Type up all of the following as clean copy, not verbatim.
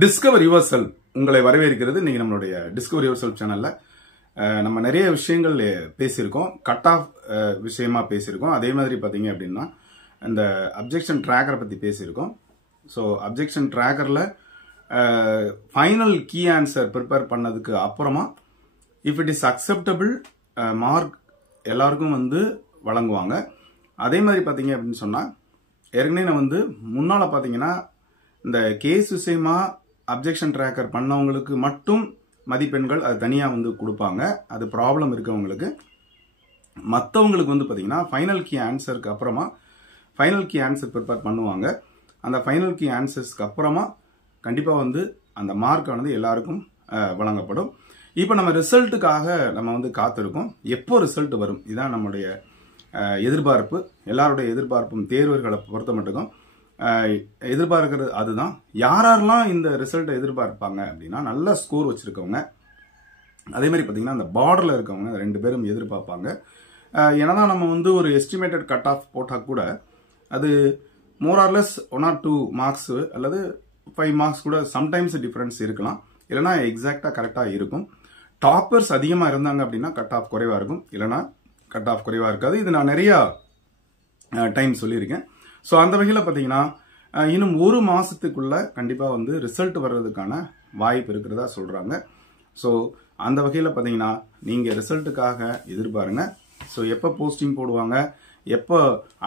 Discover your self உங்களை வரவேற்கிறது. இன்னைக்கு நம்மளுடைய டிஸ்கவர் யுவர் செல்ஃப் சேனல்ல நம்ம நிறைய விஷயங்கள் பேசியிருக்கோம். கட் ஆஃப் விஷயமா பேசியிருக்கோம். அதே மாதிரி பார்த்தீங்க அப்படின்னா இந்த அப்ஜெக்ஷன் ட்ராக்கரை பற்றி பேசியிருக்கோம். ஸோ அப்ஜெக்ஷன் ட்ராக்கரில் ஃபைனல் கீ ஆன்சர் ப்ரிப்பேர் பண்ணதுக்கு அப்புறமா if it is acceptable mark எல்லாருக்கும் வழங்குவாங்க. அதே மாதிரி பார்த்தீங்க அப்படின்னு சொன்னால் ஏற்கனவே நான் முன்னால் பார்த்தீங்கன்னா இந்த கேஸ் விஷயமா அப்ஜெக்ஷன் ட்ராக்கர் பண்ணவங்களுக்கு மட்டும் மதிப்பெண்கள் அது தனியாக கொடுப்பாங்க. அது ப்ராப்ளம் இருக்கவங்களுக்கு. மற்றவங்களுக்கு பார்த்தீங்கன்னா ஃபைனல் கீ ஆன்சருக்கு அப்புறமா ஃபைனல் கீ ஆன்சர் ப்ரிப்பேர் பண்ணுவாங்க. அந்த ஃபைனல் கீ ஆன்சர்ஸ்க்கு அப்புறமா கண்டிப்பாக அந்த மார்க் எல்லாருக்கும் வழங்கப்படும். இப்போ நம்ம ரிசல்ட்டுக்காக நம்ம காத்திருக்கோம். எப்போ ரிசல்ட் வரும் இதுதான் நம்முடைய எதிர்பார்ப்பு. எல்லாருடைய எதிர்பார்ப்பும் தேர்வர்களை பொறுத்த மட்டும் எதிர்பார்க்கிறது அதுதான். யாரெல்லாம் இந்த ரிசல்ட்டை எதிர்பார்ப்பாங்க அப்படின்னா நல்ல ஸ்கோர் வச்சிருக்கவங்க, அதே மாதிரி பார்த்தீங்கன்னா அந்த பார்டரில் இருக்கவங்க ரெண்டு பேரும் எதிர்பார்ப்பாங்க. ஏன்னா நம்ம ஒரு எஸ்டிமேட்டட் கட் ஆஃப் போட்டால் கூட அது more or less 1 or 2 marks அல்லது 5 மார்க்ஸ் கூட சம்டைம்ஸ் டிஃபரன்ஸ் இருக்கலாம். இல்லைனா எக்ஸாக்டாக கரெக்டாக இருக்கும். டாப்பர்ஸ் அதிகமாக இருந்தாங்க அப்படின்னா கட் ஆஃப் குறைவாக இருக்கும், இல்லைனா கட் ஆஃப் குறைவாக இருக்காது. இது நான் நிறையா டைம் சொல்லியிருக்கேன். ஸோ அந்த வகையில் பார்த்தீங்கன்னா இன்னும் 1 மாதத்துக்குள்ள கண்டிப்பாக ரிசல்ட் வர்றதுக்கான வாய்ப்பு இருக்கிறதா சொல்கிறாங்க. ஸோ அந்த வகையில் பார்த்தீங்கன்னா நீங்கள் ரிசல்ட்டுக்காக எதிர்பாருங்க. ஸோ எப்போ போஸ்டிங் போடுவாங்க, எப்போ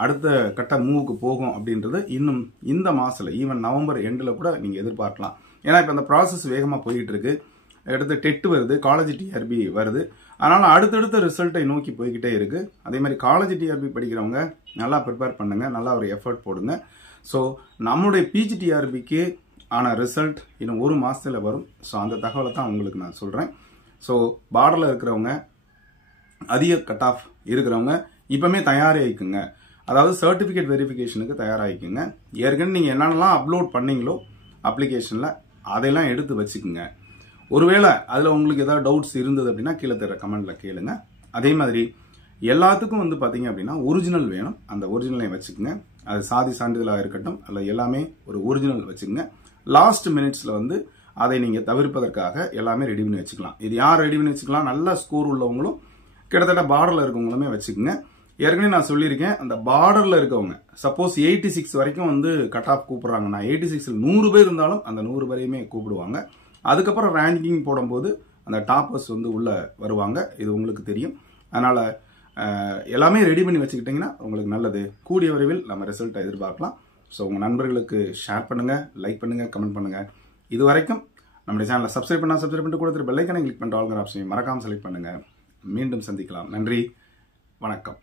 அடுத்த கட்ட மூவுக்கு போகும் அப்படின்றது இன்னும் இந்த மாதத்தில் ஈவன் நவம்பர் எண்டில் கூட நீங்கள் எதிர்பார்க்கலாம். ஏன்னா இப்போ அந்த ப்ராசஸ் வேகமாக போயிட்டு இருக்கு. அடுத்து டெட் வருது, காலேஜ் டிஆர்பி வருது. அதனால் அடுத்தடுத்த ரிசல்ட்டை நோக்கி போய்கிட்டே இருக்கு. அதே மாதிரி காலேஜ் டிஆர்பி படிக்கிறவங்க நல்லா ப்ரிப்பேர் பண்ணுங்க, நல்லா ஒரு எஃபர்ட் போடுங்க. ஸோ நம்மளுடைய பிஜிடிஆர்பிக்கு ஆன ரிசல்ட் இன்னும் 1 மாதத்தில் வரும். ஸோ அந்த தகவலை தான் உங்களுக்கு நான் சொல்கிறேன். ஸோ பார்டரில் இருக்கிறவங்க, அதிக கட் ஆஃப் இருக்கிறவங்க இப்பவுமே தயாராகிக்குங்க. அதாவது சர்டிஃபிகேட் வெரிஃபிகேஷனுக்கு தயாராகிக்குங்க. ஏற்கனவே நீங்கள் என்னென்னலாம் அப்லோட் பண்ணீங்களோ அப்ளிகேஷனில் அதையெல்லாம் எடுத்து வச்சுக்குங்க. ஒருவேளை அதில் உங்களுக்கு ஏதாவது டவுட்ஸ் இருந்தது அப்படின்னா கீழே தர கமெண்ட்டில் கேளுங்க. அதே மாதிரி எல்லாத்துக்கும் பார்த்தீங்க அப்படின்னா ஒரிஜினல் வேணும். அந்த ஒரிஜினலை வச்சுக்கோங்க. அது சாதி சான்றிதழாக இருக்கட்டும் அல்ல, எல்லாமே ஒரு ஒரிஜினல் வச்சுக்கோங்க. லாஸ்ட் மினிட்ஸில் அதை நீங்கள் தவிர்ப்பதற்காக எல்லாமே ரெடி பண்ணி வச்சுக்கலாம். இது யார் ரெடி பண்ணி வச்சுக்கலாம்? நல்ல ஸ்கோர் உள்ளவங்களும் கிட்டத்தட்ட பார்டரில் இருக்கவங்களுமே வச்சுக்கோங்க. ஏற்கனவே நான் சொல்லியிருக்கேன், அந்த பார்டரில் இருக்கவங்க சப்போஸ் 86 வரைக்கும் கட் ஆஃப் கூப்பிடுறாங்கன்னா 86ல் 100 பேர் இருந்தாலும் அந்த 100 பேரையுமே கூப்பிடுவாங்க. அதுக்கப்புறம் ரேங்கிங் போடும்போது அந்த டாப்பர்ஸ் உள்ள வருவாங்க. இது உங்களுக்கு தெரியும். அதனால எல்லாமே ரெடி பண்ணி வச்சுக்கிட்டீங்கன்னா உங்களுக்கு நல்லது. கூடிய விரைவில் நம்ம ரிசல்ட்டை எதிர்பார்க்கலாம். ஸோ உங்கள் நண்பர்களுக்கு ஷேர் பண்ணுங்க, லைக் பண்ணுங்க, கமெண்ட் பண்ணுங்க. இது வரைக்கும் நம்முடைய சேனலை சப்ஸ்கிரைப் பண்ணிட்டு கொடுத்துட்டு பெல் ஐக்கானை கிளிக் பண்ணிட்டு ஆல்கிற ஆப்ஷனை மறக்காமல் செலக்ட் பண்ணுங்க. மீண்டும் சந்திக்கலாம். நன்றி, வணக்கம்.